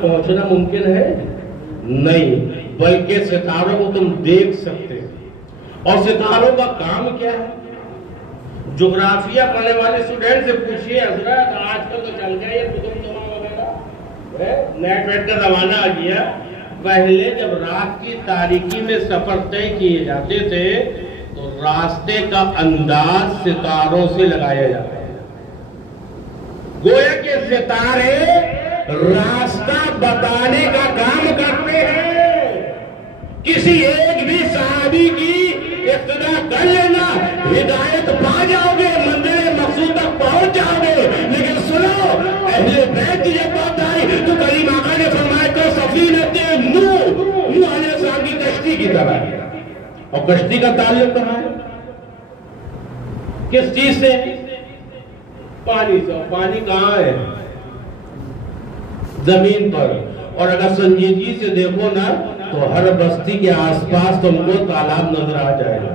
پہنچنا ممکن ہے نہیں، بلکہ ستاروں کو تم دیکھ سکتے ہو۔ اور ستاروں کا کام کیا ہے؟ جغرافیہ پڑھنے والے اسٹوڈنٹ سے پوچھئے، حضرت آج کل تو چل گیا یہ قطب نما وغیرہ، نیٹ ویٹ کا زمانہ آ گیا، پہلے جب رات کی تاریکی میں سفر طے کیے جاتے تھے تو راستے کا انداز ستاروں سے لگایا جاتا ہے۔ گویا کہ ستارے راستہ بتانے کا کام کرتے ہیں۔ کسی ایک بھی صحابی کی اقتدا کر لینا، ہدایت پا جاؤ گے، منزل مقصود تک پہنچ جاؤ گے۔ لیکن سنو، اہل بیت جب بات آئی تو کریم آقا نے فرمایا کہ سفینۃ نوح علیہ السلام کی کشتی کی طرح ہے۔ اور کشتی کا تعلق کہاں ہے؟ کس چیز سے؟ پانی سے۔ اور پانی کہاں ہے؟ زمین پر۔ اور اگر سنجیدگی سے دیکھو نا تو ہر بستی کے آس پاس تم کو تالاب نظر آ جائے گا،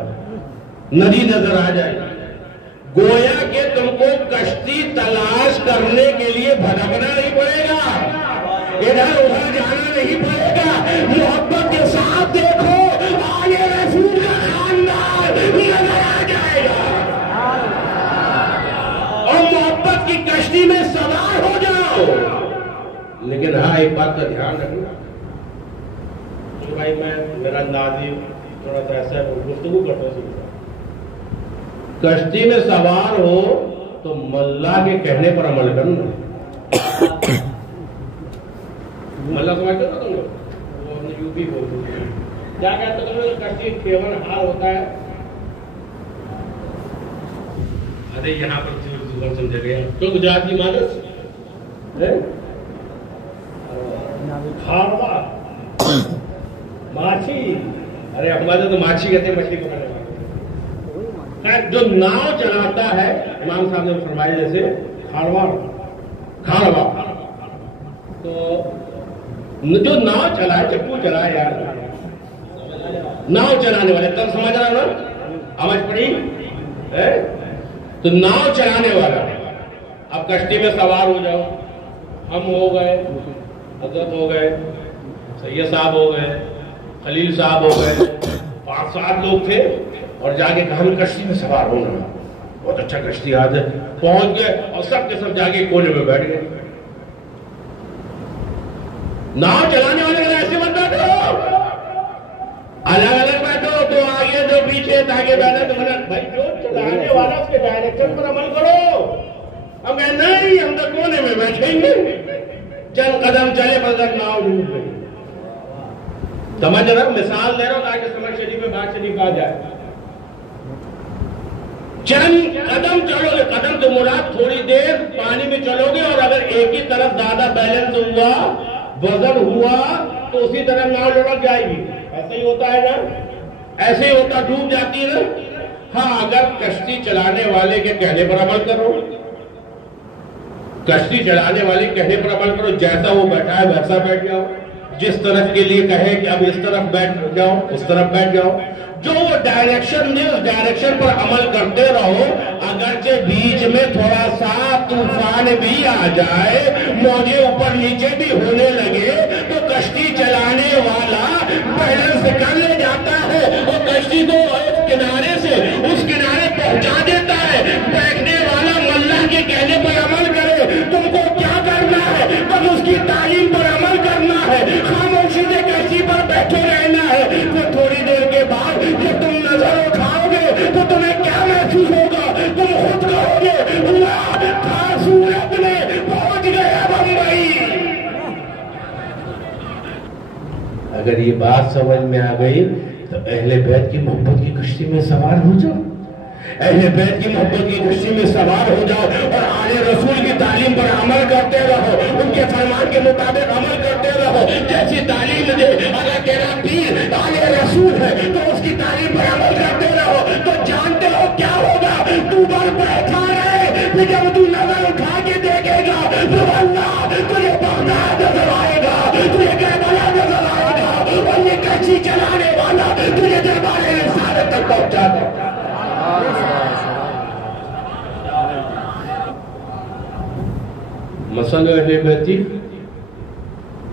ندی نظر آ جائے گا۔ گویا کہ تم کو کشتی تلاش کرنے کے لیے بھٹکنا نہیں پڑے گا، ادھر ادھر جانا نہیں پڑے گا۔ محبت کے ساتھ دیکھو، آگے رسول کا خاندان نظر آ جائے گا، اور محبت کی کشتی میں سوار ہو جاؤ۔ لیکن ہاں ایک بات کا دھیان رکھنا کہ بھائی میرا انداز ہی تھوڑا سا ایسا گفتگو کرتا ہوں، کشتی میں سوار ہو تو ملا کے کہنے پر عمل کرنا۔ ملا سمجھتے ہو تم لوگ؟ وہ ہم نے یوپی بولتے ہیں، کیا کہتے تم لوگ؟ کشتی پیون ہار ہوتا ہے۔ ارے یہاں پر زبر سمجھا گیا تو گجرات کی مانس کھاروا ماچھی، ارے ہمارے تو ماچھی کہتے ہیں مچھلی پکڑنے والے۔ جو ناؤ چلاتا ہے، امام صاحب نے فرمایا جیسے کھاروا، تو جو ناؤ چلائے، چپو چلائے یار، ناؤ چلانے والے، تب سمجھ رہا نا؟ آواز پڑی؟ تو ناؤ چلانے والا، اب کشتی میں سوار ہو جاؤ۔ ہم ہو گئے، حضرت ہو گئے، سید صاحب ہو گئے، خلیل صاحب ہو گئے، 5-7 لوگ تھے، اور جا کے ہم کشتی میں سوار ہونا، بہت اچھا کشتی آج ہے، پہنچ گئے اور سب کے سب جا کے کونے میں بیٹھ گئے۔ ناؤ چلانے والے ایسے مت بیٹھو، الگ الگ بیٹھو، تو آگے جو پیچھے تاکہ بیٹھے تو بھائی جو چلانے والا اس کے ڈائریکشن پر عمل کرو۔ ہم کہیں نہیں، ہم تو کونے میں بیٹھیں گے، چند قدم چلے بدل ناؤ ڈوب گئی۔ سمجھ رہا ہوں، مثال دے رہا ہوں تاکہ سمجھ شریف میں بات شریف آ جائے۔ چند قدم چلو گے، قدم تو مراد تھوڑی دیر پانی میں چلو گے، اور اگر ایک ہی طرف زیادہ بیلنس ہوا، وزن ہوا، تو اسی طرح ناؤ لڑک جائے گی۔ ایسا ہی ہوتا ہے نا، ایسے ہی ہوتا، ڈوب جاتی ہے نا۔ ہاں، اگر کشتی چلانے والے کے کہنے پر عمل کرو، کشتی چلانے والے کہنے پر عمل کرو، جیسا وہ بیٹھا ہے ویسا بیٹھ جاؤ، جس طرف کے لیے کہے کہ اب اس طرف بیٹھ جاؤ اس طرف بیٹھ جاؤ، جو وہ ڈائریکشن دے اس ڈائریکشن پر عمل کرتے رہو۔ اگرچہ بیچ میں تھوڑا سا طوفان بھی آ جائے، موجیں اوپر نیچے بھی ہونے لگے، تو کشتی چلانے والا بیلنس کر لے جاتا ہے اور کشتی کو ایک کنارے سے اس کنارے پہنچا دیتا ہے۔ بیٹھنے والا ملا کے کہنے پر عمل کرے، تم کو کیا کرنا ہے؟ بس اس کی تعلیم پر عمل کرنا ہے، خاموشی سے کشتی پر بیٹھے رہنا ہے۔ پھر تھوڑی دیر کے بعد جب تم نظر اٹھاؤ گے تو تمہیں کیا محسوس ہوگا؟ تم خود کہو گے اللہ تھا سورت میں پہنچ گیا بمبئی۔ اگر یہ بات سمجھ میں آ گئی تو اہل بیت کی محبت کی کشتی میں سوار ہو جاؤ، اہل بیت کی محبت کی کشتی میں سوار ہو جاؤ، اور آل رسول کی تعلیم پر عمل کرتے رہو، ان کے فرمان کے مطابق عمل کرتے رہو، جیسی تعلیم دے۔ اگر تیرا پیر آل رسول ہے تو اس کی تعلیم پر عمل کرتے رہو، تو جانتے ہو کیا ہوگا؟ تو بر بیٹھا رہے، پھر جب تو نظر اٹھا کے دیکھے گا تو اللہ تجھے بغداد نظر آئے گا، تجھے کربلا نظر آئے گا، اور یہ کشتی چلانے والا تجھے دربار رسالت تک پہنچا دے۔ مسئلہ اہل بیت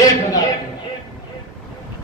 1000।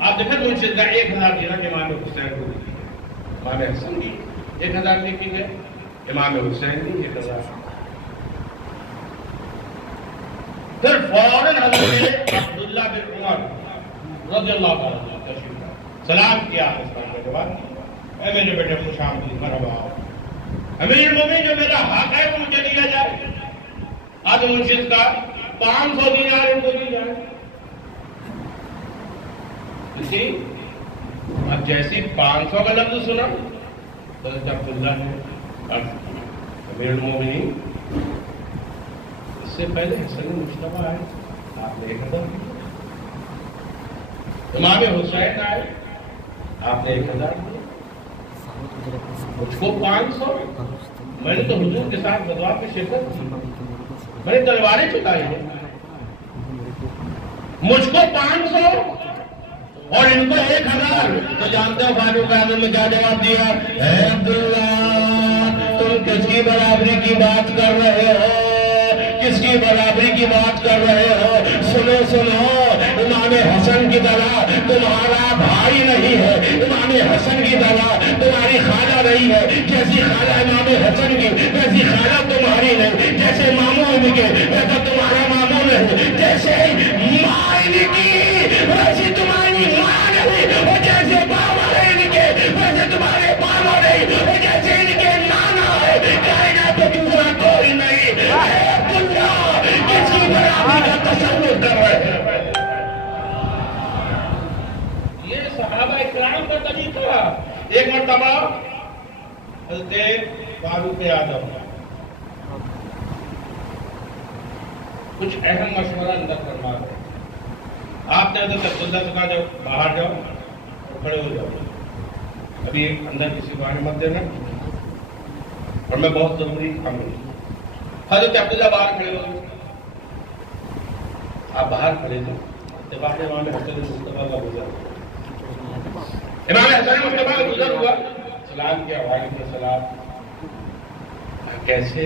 آپ دیکھیں منشد کا 1000 دینار امام حسین کو دی، امام حسن کی 1000 لکھی گئے، امام حسین کی 1000۔ پھر فوراً حضرت عبداللہ بن عمر رضی اللہ تعالیٰ عنہ تشریف لائے، سلام کیا اسلام کے بعد، اے میرے بیٹے خوش آمدید، مرحبا، امیر المومنین جو میرا حق ہے وہ مجھے دیا جائے۔ آج منشد کا 500 دینار ان کو دی جائے۔ اسی اب جیسی 500 کا لفظ سنا حضرت عبداللہ نے امیر المومنین اس سے پہلے حسن مجتبیٰ آئے، آپ نے 1000 دیا، امام حسین آئے، آپ نے 1000 دیا، مجھ کو 500۔ میں نے تو حضور کے ساتھ غزوات میں شرکت کی، میں نے تلواریں چلائی ہیں، مجھ کو 500 اور ان کو 1000۔ تو جانتے ہو فاروق اعظم نے کیا جواب دیا؟ اے عبداللہ، تم کس کی برابری کی بات کر رہے ہو؟ کس کی برابری کی بات کر رہے ہو؟ سنو سنو، امام حسن کی طرح تمہارا بھائی نہیں ہے، امام حسن کی طرح تمہاری خالہ نہیں ہے، جیسی خالہ امام حسن کی ویسی خالہ تمہاری نہیں، جیسے ماموں ان کے ویسا تمہارا ماموں نہیں، جیسے ماں ان کی ویسی تمہاری ماں نہیں، اور جیسے بابا ہے ان کے ویسے تمہارے بابا نہیں، اور جیسے ان کے نانا ہے، کائنات تو دوسرا کوئی نہیں۔ اے عبداللہ، کس کی برابری کا تصور کر رہے ہیں؟ یہ صحابہ اکرام کا طریقہ۔ ایک مرتبہ حضرت فاروق اعظم کچھ اہم مشورہ اندر فرما رہے، آپ نے حضرت عبداللہ سے کہا جب باہر جاؤ اور کھڑے ہو جاؤ، ابھی اندر کسی کو آنے مت دینا، اور میں بہت ضروری کام ہوں۔ حضرت عبداللہ باہر کھڑے ہو گئے، آپ باہر کھڑے تھے، اتفاق امام حسن مصطفیٰ کا گزر، امام حسن مصطفیٰ کا گزر ہوا، سلام کیا، وعلیکم السلام، کیسے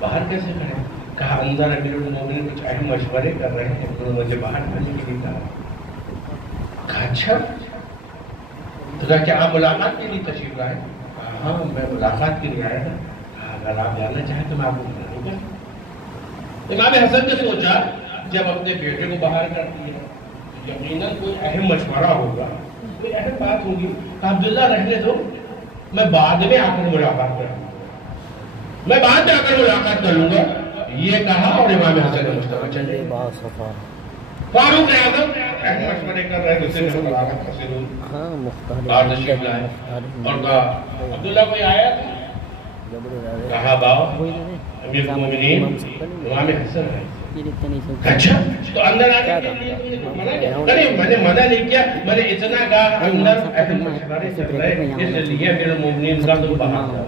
باہر کیسے کھڑے؟ کہا اندر امیر المومنین کچھ اہم مشورے کر رہے ہیں، انہوں نے مجھے باہر کھڑنے کے لیے کہا۔ کہا اچھا، تو کہا کیا آپ ملاقات کے لیے تشریف لائے؟ کہا ہاں میں ملاقات کے لیے آیا تھا۔ کہا اگر آپ جاننا چاہیں تو میں آپ کو بتا دوں گا۔ امام حسن نے سوچا جب اپنے بیٹے کو باہر کر دیا یقیناً کوئی اہم مشورہ ہوگا، کوئی اہم بات ہوگی۔ کہا عبداللہ رہنے دو، میں بعد میں آ کر ملاقات کروں گا، میں بعد میں آ کر ملاقات کروں گا، یہ کہا اور امام حسن مصطفیٰ چلے۔ فاروق اعظم اہم مشورے کر رہے دوسرے سے ملاقات حاصل ہوئی اور تشریف لائے اور کہا عبداللہ کوئی آیا تھا؟ کہا باؤ امیر المومنین امام حسن ہے۔ اچھا تو اندر آنے کے لیے منع کیا؟ نہیں میں نے منع نہیں کیا، میں نے اتنا کہا اندر اہم مشورے چل رہے اس لیے امیر المومنین کا تو باہر جاؤ۔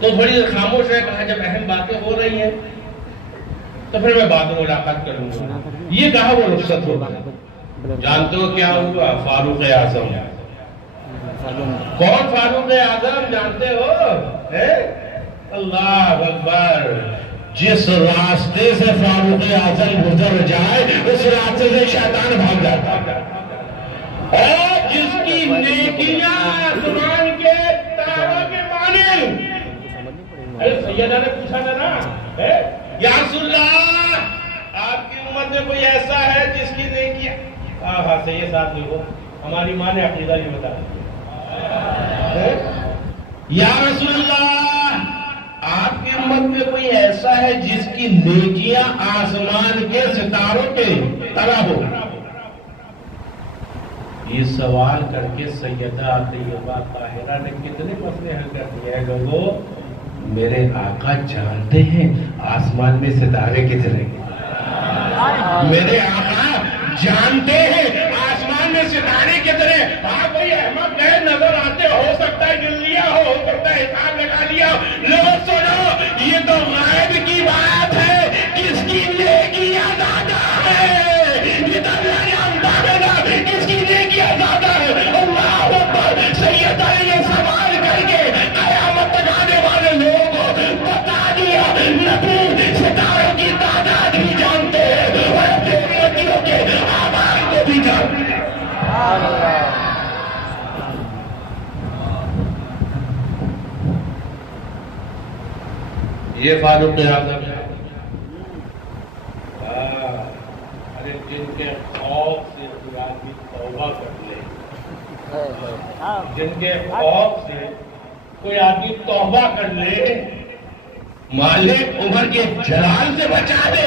تو تھوڑی دیر خاموش ہے، کہا جب اہم باتیں ہو رہی ہیں تو پھر میں بعد میں ملاقات کروں گا، یہ کہا وہ رخصت ہو گیا۔ جانتے ہو کیا ہوا؟ فاروق اعظم۔ کون فاروق اعظم جانتے ہو؟ اللہ اکبر، جس راستے سے فاروق اعظم گزر جائے اس راستے سے شیطان بھاگ جاتا ہے، اور جس کی نیکیاں آسمان کے تاروں کے مانند۔ سیدہ نے پوچھا تھا نا یا رسول اللہ آپ کی امت میں کوئی ایسا ہے جس کی نیکیاں، ہاں سید صاحب دیکھو ہماری ماں نے عقیدہ نہیں بتا دیا۔ یا رسول اللہ آپ کی امت میں کوئی ایسا ہے جس کی نیکیاں آسمان کے ستاروں کے طرح ہو؟ یہ سوال کر کے سیدہ طیبہ طاہرہ نے کتنے مسئلے حل کر دیے ہیں لوگوں؟ میرے آقا جانتے ہیں آسمان میں ستارے کتنے، میرے آقا جانتے ہیں آسمان میں ستارے کتنے۔ ہاں کوئی احمد غیر نظر آتے، ہو سکتا ہے گن لیا ہو سکتا ہے حساب لگا لیا، لوگ سنو یہ تو غائب کی بات ہے، کس کی نیکیاں زیادہ ہے یہ تو کس کی نیکیاں زیادہ ہے۔ اللہ اکبر، سیدہ نے یہ سوال کر کے قیامت تک آنے والے لوگوں کو بتا دیا نبی ستاروں کی تعداد بھی جانتے ہیں اور اپنے امتیوں کے آباد یہ فاروق اعظم ہے. ارے جن کے خوف سے کوئی آدمی توبہ کر لے، جن کے خوف سے کوئی آدمی توبہ کر لے، مالک عمر کے جلال سے بچا دے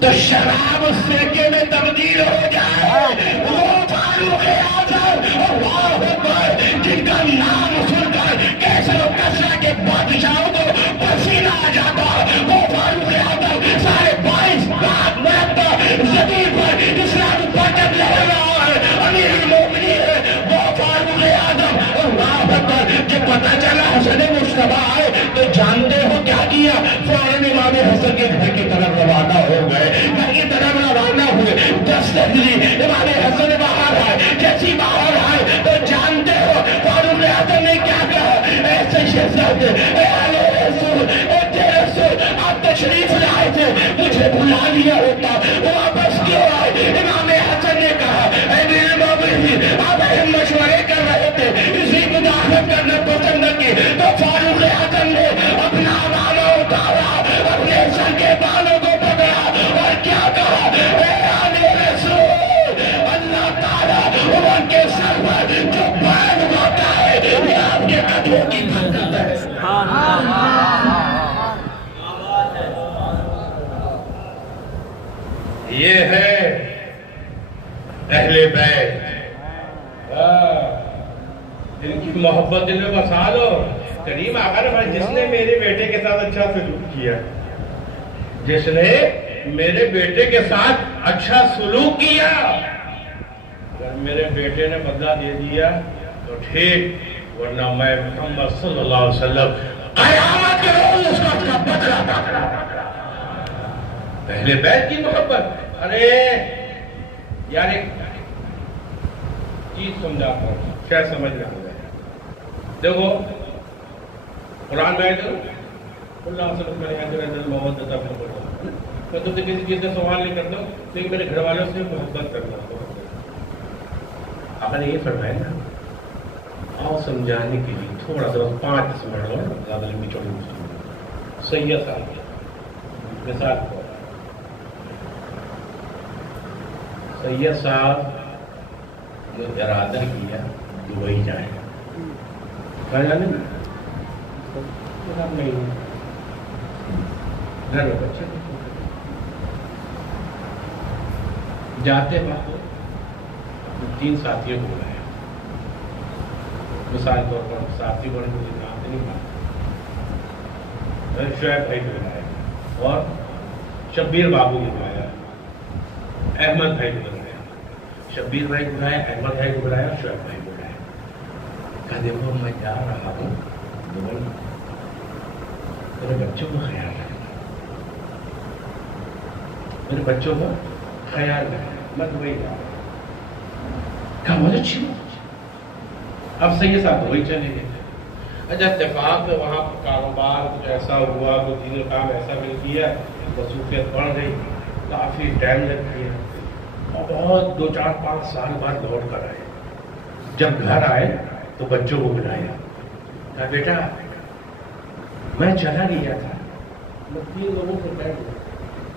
تو شراب سرکے میں تبدیل ہو جائے. وہ فاروق اعظم اللہ اکبر جن کا نام سن کر کیسر و کسرا کے بادشاہوں کو پسینہ آ جاتا، وہ فاروق اعظم سارے 22 لاکھ مرتبہ زمین پر اسلام پٹک رہے رہا ہے، امیر المومنین ہے وہ فاروق اعظم اللہ اکبر. جب پتہ چلا حسن مصطفیٰ آئے تو جانتے ہو کیا کیا؟ فوراً امام حسن کے گھر کی طرف روانہ ہو گئے، گھر کی طرف روانہ ہوئے. دستک دی، امام حسن باہر آئے. جیسی باہر آئے تو جانتے ہو فاروق اعظم نے کیا کہا؟ ایسے شہزادے، اے آل رسول، اے رسول، آپ تشریف لائے تھے، مجھے بلا لیا ہوتا، واپس کیوں آئے؟ امام حسن نے کہا اے امیر المومنین، آپ اہم مشورے کر رہے تھے، اسی مداخلت کرنا پسند نہ کی تو فاروق اعظم نے اپنا امامہ اتارا، اپنے سر کے بالوں کو پکڑا اور کیا کہا؟ اے آل رسول، اللہ تعالیٰ عمر کے سر پر جو بال اگاتا ہے یہ آپ کے قدموں کی برکت ہے. یہ ہے اہل بیت، جن کی محبت دل میں بسا لو. کریم آقا نے فرمایا جس نے میرے بیٹے کے ساتھ اچھا سلوک کیا، جس نے میرے بیٹے کے ساتھ اچھا سلوک کیا، اگر میرے بیٹے نے بدلہ دے دیا تو ٹھیک، ورنہ میں محمد صلی اللہ علیہ وسلم قیامت کے روز اس کا بدلہ دوں. اہل بیت کی محبت. ارے یار ایک چیز سمجھاتا ہوں، شاید سمجھ رہا ہوں. دیکھو قرآن میں اللہ میں تم سے کسی چیز کا سوال نہیں کرتا ہوں، لیکن میرے گھر والوں سے محبت کرتا ہوں. آپ نے یہ فرمایا نا، آؤ سمجھانے کے لیے تھوڑا سا 5 منٹ زیادہ لمبی چوڑی مسلم. سید صاحب مثال کو، سید صاحب نے ارادہ کیا دبئی جائے، کہاں جانے میں نہیں گھر میں بچے جاتے وقت 3 ساتھیوں کو بلایا. مثال طور پر ساتھی کو مجھے نام نہیں مانتا، شعیب بھائی کو بلایا اور شبیر بابو کو بلایا، احمد بھائی کو بلایا، شبیر بھائی کو بلایا، احمد بھائی کو بلایا، شعیب بھائی کو بلایا. کہا دیکھو میں جا رہا ہوں دبئی، میرے بچوں کا خیال رکھنا، میرے بچوں کا خیال رکھنا، میں دبئی جا رہا ہوں. کہا بہت اچھی بات. اب سید صاحب دبئی چلے گئے. اچھا اتفاق میں وہاں کاروبار کچھ ایسا ہوا، کوئی دین کام ایسا مل گیا، مصروفیت بڑھ گئی، کافی ٹائم لگ گیا اور بہت 2 4 5 سال بعد لوٹ کر آئے. جب گھر آئے تو بچوں کو بلایا، کہا بیٹا میں چلا گیا تھا، میں 3 لوگوں سے بیٹھ گیا،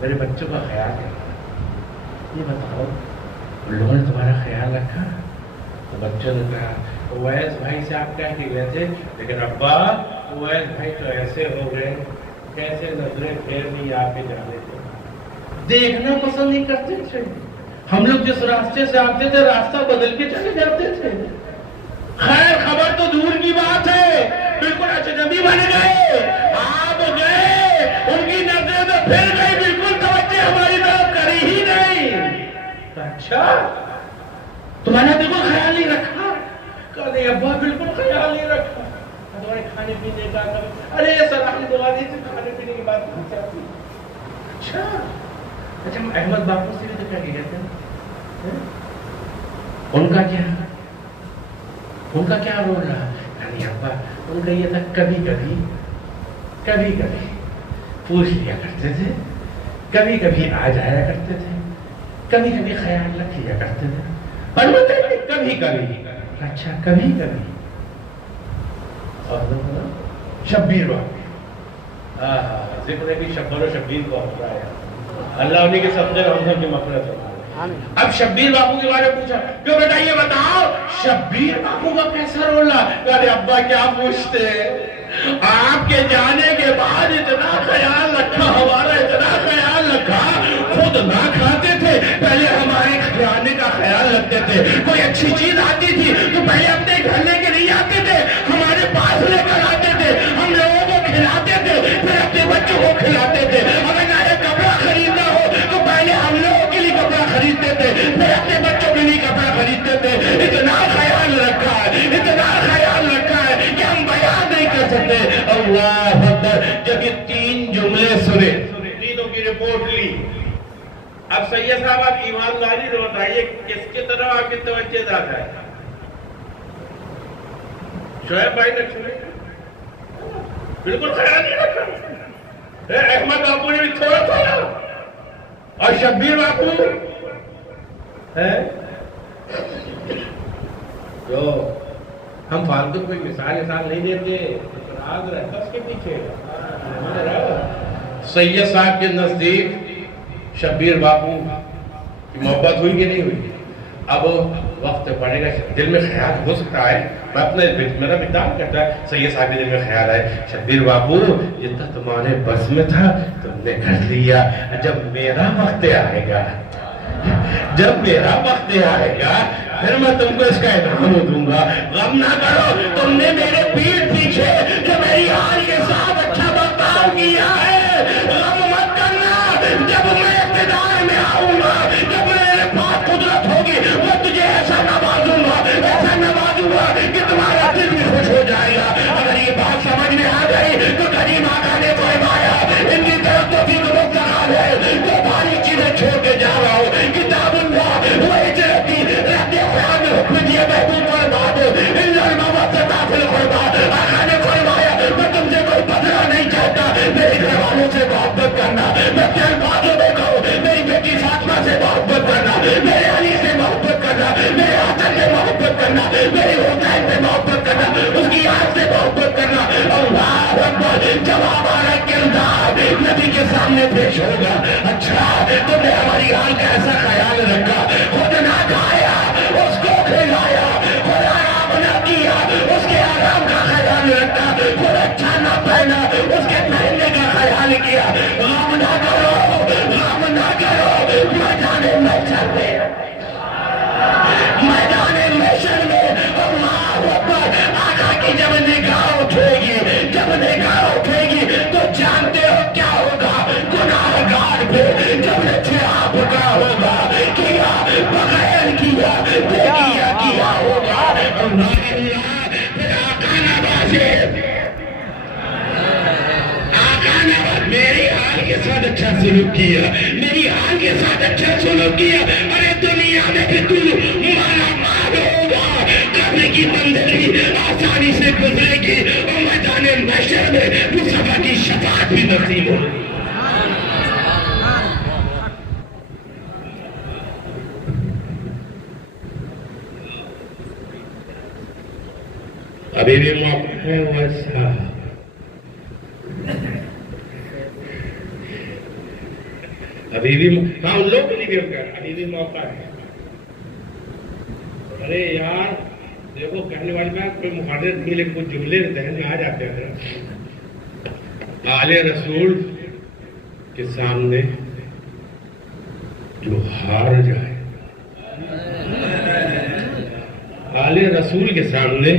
میرے بچوں کا خیال رکھا، یہ بتاؤ لوگوں نے تمہارا خیال رکھا؟ تو بچوں نے کہا اویس بھائی سے آپ کہہ کے گئے تھے، لیکن ابا اویس بھائی تو ایسے ہو گئے، کیسے نظریں پھیر نہیں آپ کے جانے تھے، دیکھنا پسند نہیں کرتے تھے. ہم لوگ جس راستے سے آتے تھے راستہ بدل کے چلے جاتے تھے. خیر خبر تو دور کی بات ہے، بالکل اجنبی بن گئے، آپ گئے، ان کی نظریں تو پھر گئی، بالکل توجہ ہماری طرف کری ہی نہیں. اچھا تمہارا بالکل خیال نہیں رکھا؟ کہا ابا بالکل خیال نہیں رکھا. تمہارے کھانے پینے کا ارے سلامی دعا دی تھی، کھانے پینے کی بات نہیں چاہتی. اچھا احمد باپو سے بھی تو کیا کہتے ہیں، ان کا کیا، ان کا کیا رول رہا؟ نہیں ابا ان کا یہ تھا کبھی کبھی پوچھ لیا کرتے تھے، کبھی کبھی آ جایا کرتے تھے، کبھی کبھی خیال رکھ لیا کرتے تھے، کبھی کبھی. اچھا کبھی. اور شبیر بابو ذکر بھی شبر و شبیر کو ہوتا ہے. اللہ انہیں کے سب سے ہم سب کی مغفرت فرمائے. اب شبیر باپو کے بارے میں پوچھا کہ بیٹا یہ بتاؤ شبیر باپو کا کیسا رول رہا. کہتے ابا کیا پوچھتے ہیں, آپ کے جانے کے بعد اتنا خیال رکھا, ہمارا اتنا خیال رکھا, خود نہ کھاتے تھے پہلے ہمارے کھلانے کا خیال رکھتے تھے. کوئی اچھی چیز آتی تھی تو پہلے اپنے گھر لے کے نہیں آتے تھے, ہمارے پاس لے کر آتے تھے, ہم لوگوں کو کھلاتے تھے, پھر اپنے بچوں کو کھلاتے تھے. اگر نیا کپڑا خریدنا ہو تو پہلے ہم لوگوں کے لیے کپڑا خریدتے تھے, پھر اپنے بچوں کے لیے کپڑا خریدتے تھے. اتنا خیال رکھا ہے, اتنا خیال رکھا ہے کہ ہم بیان نہیں کر سکتے. اللہ اکبر. جب یہ 3 جملے سنے, تینوں کی رپورٹ لی. اب سید صاحب آپ ایمانداری سے بتائیے کس کی طرف آپ کی توجہ زیادہ ہے؟ شعیب بھائی نے چھوڑے بالکل خیال نہیں رکھا, احمد باپو نے بھی تھوڑا تھوڑا, اور شبیر باپو ہے جو ہم فالتو کوئی مثال نہیں دیتے, راز رہتا اس کے پیچھے. سید صاحب کے نزدیک شبیر باپو کی محبت ہوئی کہ نہیں ہوئی؟ اب وقت پڑے گا, دل میں خیال ہو سکتا ہے, میں اپنا میرا مدار کہتا ہے سید صاحب کے دل میں خیال ہے شبیر باپو جتنا تمہارے بس میں تھا تم نے کر لیا, جب میرا وقت آئے گا, جب میرا وقت آئے گا پھر میں تم کو اس کا انعام دوں گا. غم نہ کرو, تم نے میرے پیٹھ پیچھے جو میری حال کے ساتھ اچھا برتاؤ کیا ہے, غم مت کرنا. جب میں اقتدار میں آؤں گا, جب میرے پاس قدرت ہوگی, میں تجھے ایسا نوازوں گا, ایسا نوازوں گا کہ تمہارا دل بھی خوش ہو جائے گا. اگر یہ بات سمجھ میں آ گئی تو کریم آقا نے فرمایا ان کی طرف تو بھی مستقال ہے, جو بھاری چیزیں چھوڑ کے جا رہا ہوں. کتاب اللہ وہ اجرتی رہتے خیال میں حکم دیا محبوب فرماد ان لرمہ سے داخل فرماد. آقا نے فرمایا میں تم سے کوئی بدلہ نہیں چاہتا, میرے گھر والوں سے محبت کرنا, میں تیرے بازوں میں کہوں میری بیٹی فاطمہ سے محبت کرنا, میرے علی سے محبت کرنا, میرے حسن سے محبت کرنا, میری حسین سے محبت کرنا, اس کی آنکھ سے محبت کرنا. اللہ اکبر. جب ہمارا کردار نبی کے سامنے پیش ہوگا, اچھا تم نے ہماری حال کا ایسا خیال رکھا, خود نہ کھایا اس کو کھلایا, خود آرام نہ کیا اس کے آرام کا خیال رکھا, خود اچھا نہ پہنا اس کے پہننے کا خیال کیا. غم نہ کرو, غم نہ کرو. میدان محشر میں, میدان محشر میں اللہ اکبر آقا کی جب نگاہ اٹھے گی, جب نگاہ اٹھے گی تو جانتے ہو کیا ہوگا. گناہگار پہ جب آپ کا ہوگا, کیا بغیر کیا کیا ہوگا. اللہ اللہ. پھر آقا نوازے, آقا نواز میری حال کے ساتھ اچھا سلوک کیا, میری حال کے ساتھ اچھا سلوک کیا. ارے دنیا میں بھی تو مالا مال ہوگا, قبر کی منزل آسانی سے گزرے گی, اور میدان محشر میں مصطفیٰ کی شفاعت بھی نصیب ہوگی. ابھی بھی موقع ہے ویسا, ابھی بھی ہاں ان لوگوں کے لیے بھی ابھی بھی موقع ہے. ارے یار دیکھو کہنے والی بات کوئی محاورت نہیں, لیکن کچھ جملے ذہن میں آ جاتے ہیں. آل رسول کے سامنے جو ہار جائے, آل رسول کے سامنے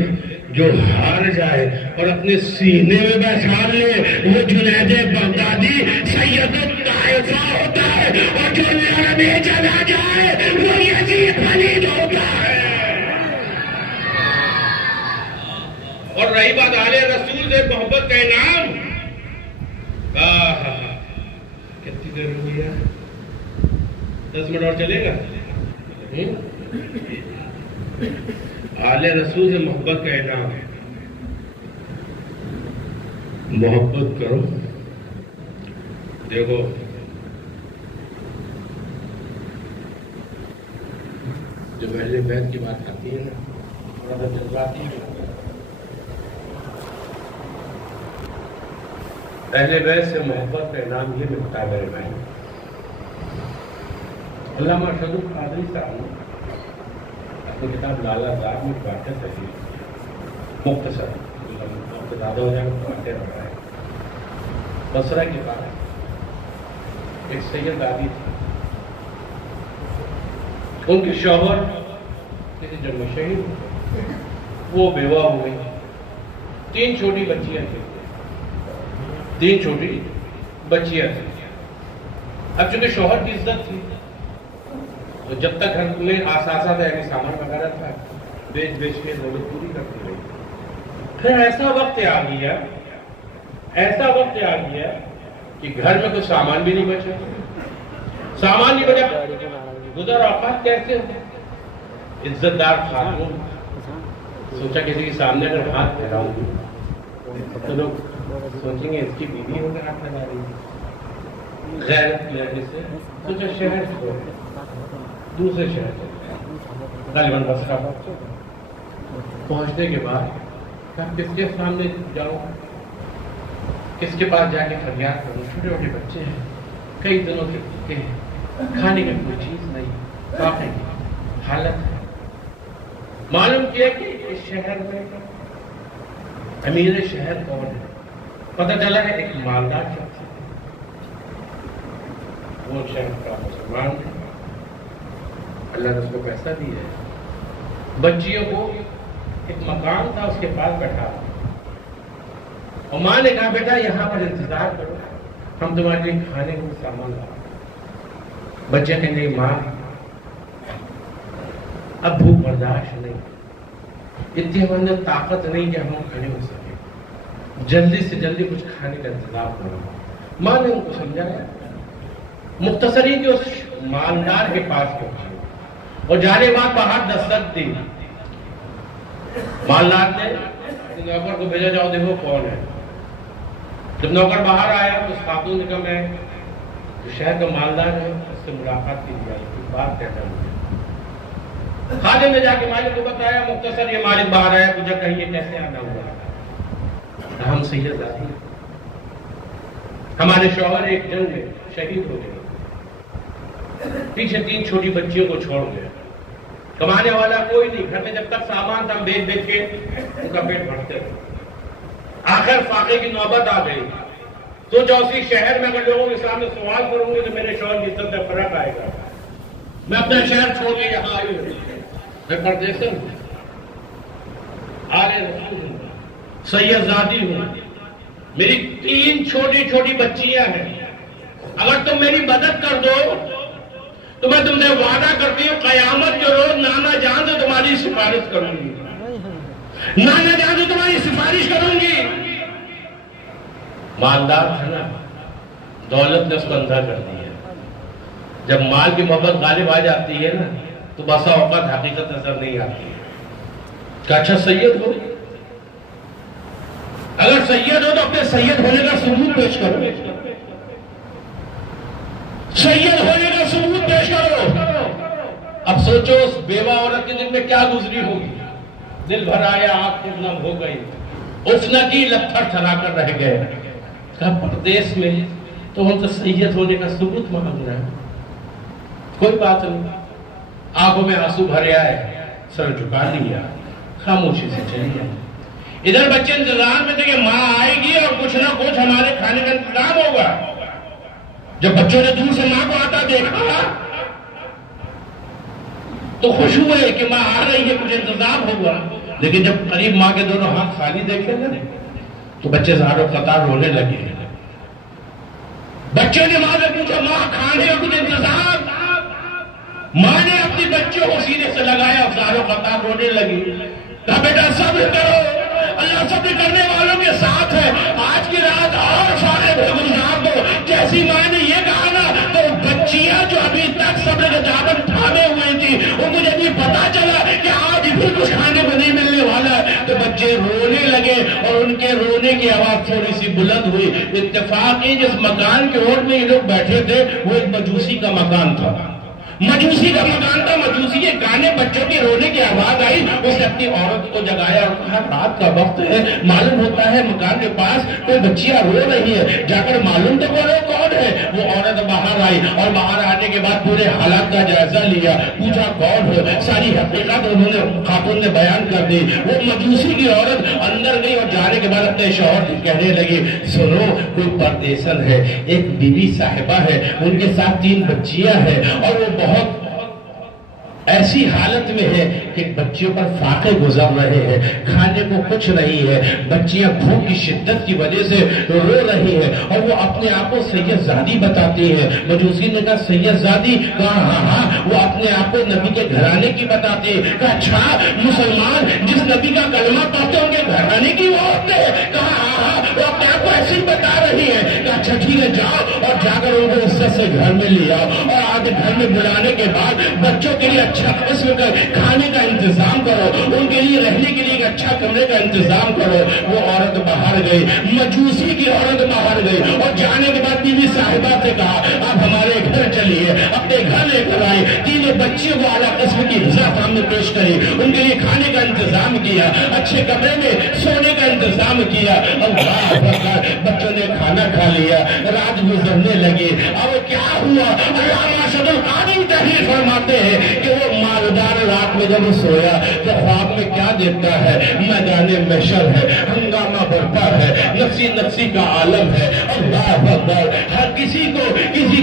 جو ہار جائے اور اپنے سینے میں بیٹھا لے, وہ جنید بغدادی سید الطائفہ ہوتا ہے, اور جو لڑنے چلا جائے وہ یزید ولید ہوتا ہے. اور رہی بات آل رسول سے محبت کا انعام, کتنی دیر ہو گئی ہے, 10 منٹ اور چلے گا. آل رسول سے محبت کا انعام ہے. محبت کرو. دیکھو جو اہل بیت کی بات آتی ہے نا, تھوڑا سا جذباتی ہے. اہل بیت سے محبت کا انعام یہ ملتا ہے میرے بھائی. علامہ ارشد القادری صاحب نے اپنی کتاب لالا زار میں واقعہ تحریر مختصر زیادہ ہو جائے تو واقعہ رہا ہے. بصرہ کے پاس ایک سید آدمی تھی. ان کے شوہر کسی جنگ میں شہید ہوئے. وہ بیوہ ہو گئی. 3 چھوٹی بچیاں تھیں. 3 چھوٹی بچیاں تھیں. اب چونکہ شوہر کی عزت تھی تو جب تک گھر میں آثاثہ تھا یعنی سامان وغیرہ تھا بیچ کے ضرورت پوری کرتی رہی. پھر ایسا وقت آ گیا کہ گھر میں کوئی سامان بھی نہیں بچا. سامان نہیں بچا. گزر اوقات کیسے ہو؟ عزت دار خاتون سوچا کسی کے سامنے اگر ہاتھ پھیلاؤں گی تو لوگ سوچیں گے اس کی بیوی ہو کے ہاتھ پھیلا رہی ہے. غیرت کی وجہ سے سوچا شہر چھوڑ دوسرے شہر چلے غالباً بصرہ پہنچنے کے بعد کس کے سامنے جاؤں, کس کے پاس جا کے فریاد کروں. چھوٹے چھوٹے بچے ہیں, کئی دنوں کے بھوکے ہیں, کھانے کا کوئی چیز نہیں. واقعی حالت ہے. معلوم کیا کہ اس شہر میں امیر شہر کون ہے؟ پتہ چلا ہے ایک مالدار شخص ہے. وہ شہر کا مسلمان ہے. اللہ نے اس کو پیسہ دیا ہے. بچیوں کو ایک مکان تھا اس کے پاس بیٹھا اور ماں نے کہا بیٹا یہاں پر انتظار کرو, ہم تمہارے لیے کھانے کو سامان لا. بچے کہنے ماں اب بھوک برداشت نہیں, اتنی ہمارے اندر طاقت نہیں کہ ہم کھڑے ہو سکے, جلدی سے جلدی کچھ کھانے کا انتظام کرو. ماں نے ان کو سمجھایا. مختصری کے اس مالدار کے پاس پہنچے اور جانے بعد باہر دستک دی. مالدار نے نوکر کو بھیجا جاؤ دیکھو کون ہے. جب نوکر باہر آیا تو اس خاتون نے کہا میں جو شہر کا مالدار ہے اس سے ملاقات کی جائے, کوئی بات کہتا ہوں. خادم نے جا کے مالک کو بتایا مختصر یہ مالک باہر آیا, تجھے کہیے کیسے آنا ہوا. ہم سید آدمی, ہمارے شوہر ایک جنگ میں شہید ہو گئے, پیچھے 3 چھوٹی بچیوں کو چھوڑ گئے. کمانے والا کوئی نہیں, گھر میں جب تک سامان تھا بیچ کے ان کا پیٹ بھرتے رہے. آخر فاقے کی نوبت آ گئی. سوچا اسی شہر میں اگر لوگوں کے سامنے سوال کروں گے تو میرے شوہر کی عزت میں فرق آئے گا. میں اپنا شہر چھوڑ کے یہاں آئی ہوں, میں پردیسی ہوں, آلے رسول ہوں, سید زادی ہوں, میری 3 چھوٹی چھوٹی بچیاں ہیں. اگر تم میری مدد کر دو تو میں تم سے وعدہ کرتی ہوں قیامت کے روز نانا جان سے تمہاری سفارش کروں گی. نانا جان سے تمہاری سفارش کروں گی. مالدار تھا نا, دولت نے اس کو اندھا کر دی ہے. جب مال کی محبت غالب آ جاتی ہے نا تو بسا اوقات حقیقت نظر نہیں آتی ہے. کہ اچھا سید ہو, اگر سید ہو تو اپنے سید ہونے کا ثبوت پیش کرو. سید ہونے کا ثبوت پیش کرو. اب سوچو اس بیوہ عورت کے دل میں کیا گزری ہوگی. دل بھر آیا, آنکھ نم ہو گئی, افنا کی لب تھر تھرا کر رہ گئے. کہا پردیس میں تو ہم تو سید ہونے کا ثبوت مانگ رہے ہیں. کوئی بات نہیں, آنکھوں میں آنسو بھرے آئے, سر جھکا لیا, خاموشی سے چلی جائے. ادھر بچے انتظار میں تھے کہ ماں آئے گی اور کچھ نہ کچھ ہمارے کھانے کا انتظام ہوگا. جب بچوں نے دور سے ماں کو آتا دیکھا تو خوش ہوئے کہ ماں آ رہی ہے, کچھ انتظام ہوگا. لیکن جب قریب ماں کے دونوں ہاتھ خالی دیکھے نا تو بچے زاروں قطار رونے لگے. بچوں نے ماں سے پوچھا ماں کھانے کا کچھ انتظام. ماں نے اپنی بچوں کو سینے سے لگایا, زاروں قطار رونے لگی. کہا بیٹا صبر کرو, اللہ صبر کرنے والوں کے ساتھ ہے. آج کی رات اور سارے گزار دو. جیسی ماں نے یہ کہا نا تو بچیاں جو ابھی تک صبر کا دامن تھامے ہوئی تھی ان کو جب پتا چلا کہ آج بھی کچھ کھانے کو نہیں ملنے والا ہے تو بچے رونے لگے اور ان کے رونے کی آواز تھوڑی سی بلند ہوئی. اتفاق ہی جس مکان کے اوٹ میں یہ لوگ بیٹھے تھے وہ ایک مجوسی کا مکان تھا. مجوسی کا مکان تھا. مجوسی کے گانے بچوں کے رونے کی آواز آئی اس نے اپنی عورت کو جگایا اور کہا رات کا وقت ہے، معلوم ہوتا ہے مکان کے پاس کوئی بچیاں رو رہی ہے، جا کر معلوم تو کرو کون ہے۔ وہ عورت باہر آئی اور باہر آنے کے بعد پورے حالات کا جائزہ لیا، پوچھا کون ہے، ساری حقیقت انہوں نے خاتون نے بیان کر دی۔ وہ مجوسی کی عورت اندر گئی اور جانے کے بعد اپنے شوہر سے کہنے لگی سنو کوئی پردیسن ہے، ایک بیوی صاحبہ ہے، ان کے ساتھ 3 بچیاں ہیں اور وہ بہت ایسی حالت میں ہے کہ بچیوں پر فاقے گزر رہے ہیں، کھانے کو کچھ نہیں ہے، بچیاں بھوک کی شدت کی وجہ سے رو رہی ہیں اور وہ اپنے آپ کو سید زادی بتاتی ہے۔ مجوسی نے کہا سید زادی؟ کہا ہاں وہ اپنے آپ کو نبی کے گھرانے کی بتاتی ہے۔ کہا اچھا مسلمان جس نبی کا کلمہ پڑھتے ان کے گھرانے کی وہ ہوتے ہیں؟ کہا ہاں وہ اپنے آپ کو ایسے ہی بتا رہی ہے۔ کہا اچھا ٹھیک ہے جاؤ اور جا کر ان کو عزت سے گھر میں لے آؤ اور آگے گھر میں بلانے کے بعد بچوں کے لیے اچھا قسم کا کھانے کا انتظام کرو، ان کے لیے رہنے کے لیے ایک اچھا کمرے کا انتظام کرو۔ وہ عورت باہر گئی، مجوسی کی عورت باہر گئی اور جانے کے بعد بیوی صاحبہ سے کہا آپ ہمارے گھر چلیے، اپنے گھر لے کر آئے، 3 بچیوں کو اعلیٰ قسم کی غذا سامنے پیش کری، ان کے لیے کھانے کا انتظام کیا، اچھے کمرے میں سونے کا انتظام کیا۔ اللہ اکبر، بچوں نے کھانا کھا لیا، رات گزرنے لگی۔ اب کیا ہوا؟ علامہ شد القاری تحریر فرماتے ہیں کہ وہ مالدار رات میں جب سویا تو خواب میں کیا دیکھتا ہے؟ میدان محشر ہے، ہنگامہ برپا ہے، نفسی کا عالم ہے۔ اللہ اکبر، ہر کسی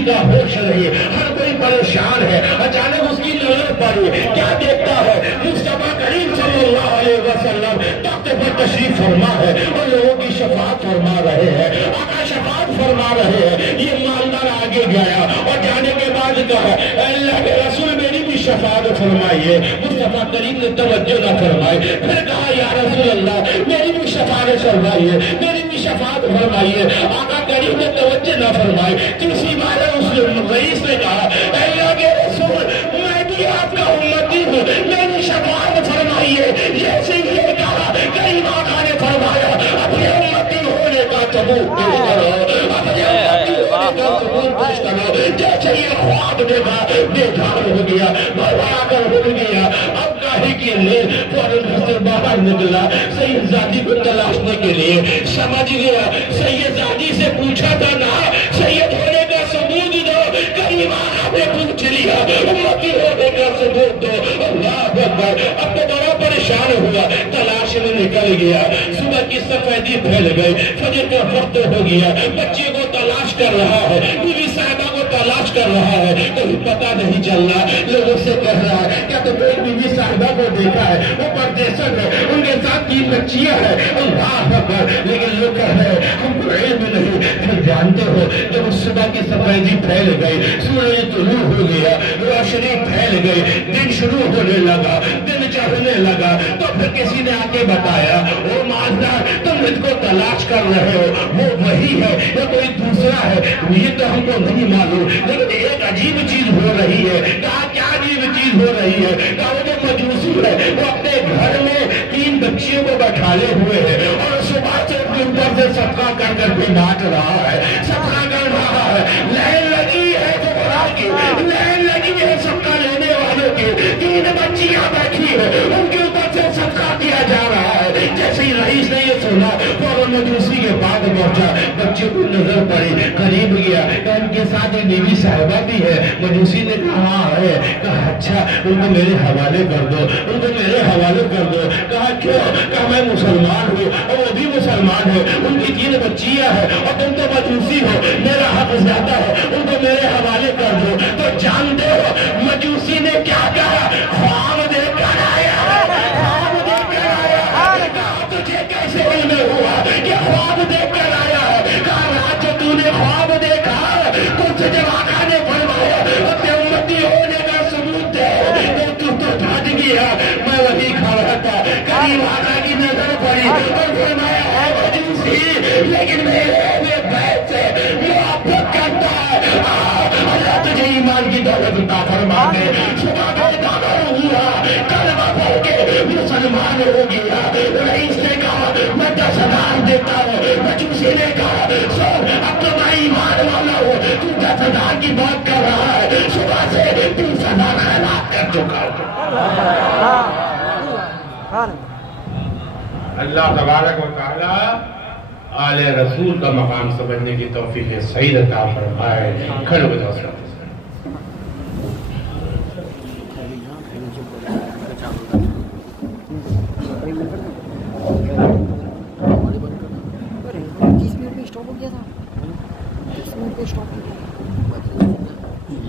کا ہوش نہیں، ہر کوئی پریشان ہے۔ اچانک اس کی نظر پڑی، کیا دیکھتا ہے؟ مصطفیٰ کریم صلی اللہ علیہ وسلم تخت پر تشریف فرما ہے اور لوگوں کی شفاعت فرما رہے ہیں، آقا شفاعت فرما رہے ہیں۔ یہ مالدار آگے گیا اور جانے کے بعد کہا اللہ کے رسول میری بھی شفاعت فرمائیے۔ مصطفیٰ کریم نے توجہ نہ فرمائی، پھر کہا یا رسول اللہ میری بھی شفاعت فرمائیے، میری بھی شفاعت فرمائیے۔ آقا کریم نے توجہ نہ فرمائی۔ تیسری بار اس رئیس نے کہا اللہ کے رسول میں بھی آپ کا امتی ہوں، میری شفاعت فرمائیے۔ جیسے یہ کہا کریم آقا نے فرمایا اپنے امتی ہونے کا ثبوت پیش کرو، اپنے امتی ہونے کا ثبوت پیش کرو۔ جیسے یہ خواب دیکھا بیدار ہو گیا، بھربھرا کر اٹھ گیا۔ اب کاہے کی نیند فوراً گھر سے باہر نکلا سید زادی کو تلاشنے کے لیے۔ سمجھ گیا سید زادی سے پوچھا تھا نا سید ہونے کا ثبوت دو، کریم آقا نے پوچھ لیا امتی ہونے کا ثبوت دو۔ اللہ اکبر، اب تو بڑا پریشان ہوا، تلاش میں نکل گیا۔ صبح کی سفیدی پھیل گئی، فجر کا وقت ہو گیا، بچے کو تلاش کر رہا ہے، بیوی صاحبہ کو تلاش کر رہا ہے، کہیں پتہ نہیں چل رہا۔ لوگوں سے کہہ رہا ہے کیا تو کوئی بیوی صاحبہ کو دیکھا ہے؟ وہ پردیسن ہے، ان کے ساتھ 3 بچیاں ہیں۔ اللہ اکبر، لیکن لوگ کہہ رہے ہیں ہم کو علم نہیں۔ پھر جانتے ہو جب صبح کی سفیدی پھیل گئی، سورج طلوع ہو گیا، روشنی پھیل گئی، دن شروع ہونے لگا، دن چڑھنے لگا، تو پھر کسی نے آ کے بتایا او مالدار تم اس کو تلاش کر رہے ہو، وہ وہی ہے یا کوئی دوسرا ہے یہ تو ہم کو نہیں معلوم، لیکن ایک عجیب چیز ہو رہی ہے۔ کہا کیا عجیب چیز ہو رہی ہے؟ کہا وہ جو مجوسی ہے وہ اپنے گھر میں 3 بچیوں کو بٹھالے ہوئے ہیں اور صبح سے ان کے اوپر سے صدقہ کر کر کے بانٹ رہا ہے، صدقہ کر رہا ہے۔ لائن لگی ہے فقراء کی، لائن لگی ہے صدقہ لینے والوں کی، 3 بچیاں بیٹھی ہے ان کے اوپر سے صدقہ کیا جا رہا ہے۔ جیسے ہی رئیس نے یہ سنا فوراً مجوسی کے بعد پہنچا، بچے کو نظر پڑی، قریب گیا، ان کے ساتھ ایک بیوی صاحبہ بھی ہے۔ مجوسی نے کہا ہے، کہا اچھا ان کو میرے حوالے کر دو، ان کو میرے حوالے کر دو۔ کہا کیوں؟ کہا میں مسلمان ہوں اور وہ بھی مسلمان ہے، ان کی 3 بچیاں ہیں اور تم تو مجوسی ہو، میرا حق زیادہ ہے، ان کو میرے حوالے کر دو۔ تو جانتے ہو مجوسی نے کیا کہا؟ خواب دیکھ کر آیا، خواب دیکھ کر آیا۔ کہا تجھے کیسے علم ہوا کہ خواب دیکھ کر آیا ہے؟ کہا رات جو تو نے خواب دیکھا تجھ سے جب آقا نے فرمایا اپنے امتی ہونے کا ثبوت دے تو بھاگ گیا۔ میں وہی کھڑا تھا، کریم آقا کی نظر پڑی اور فرمایا ہے مجوسی لیکن میرے بیت سے محبت کرتا ہے، اللہ تجھے ایمان کی دولت عطا فرما دے۔ صبح میں داخل ہوا، کلمہ پڑھ کے مسلمان ہو گیا۔ رئیس نے کہا میں 10,000 دیتا ہوں، مجوسی نے کہا سر اب تو میں ایمان والا ہوں، تو 10,000 کی بات کر رہا ہے، صبح سے 30,000 خیرات کر چکا ہوں۔ اللہ تبارک و تعالی آل رسول کا مقام سمجھنے کی توفیق سعید عطا فرمائے. کھڑے ہو جاؤ.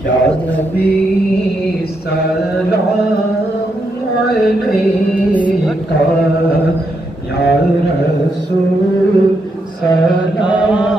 یا نبی سلام علیکہ یا رسول سلام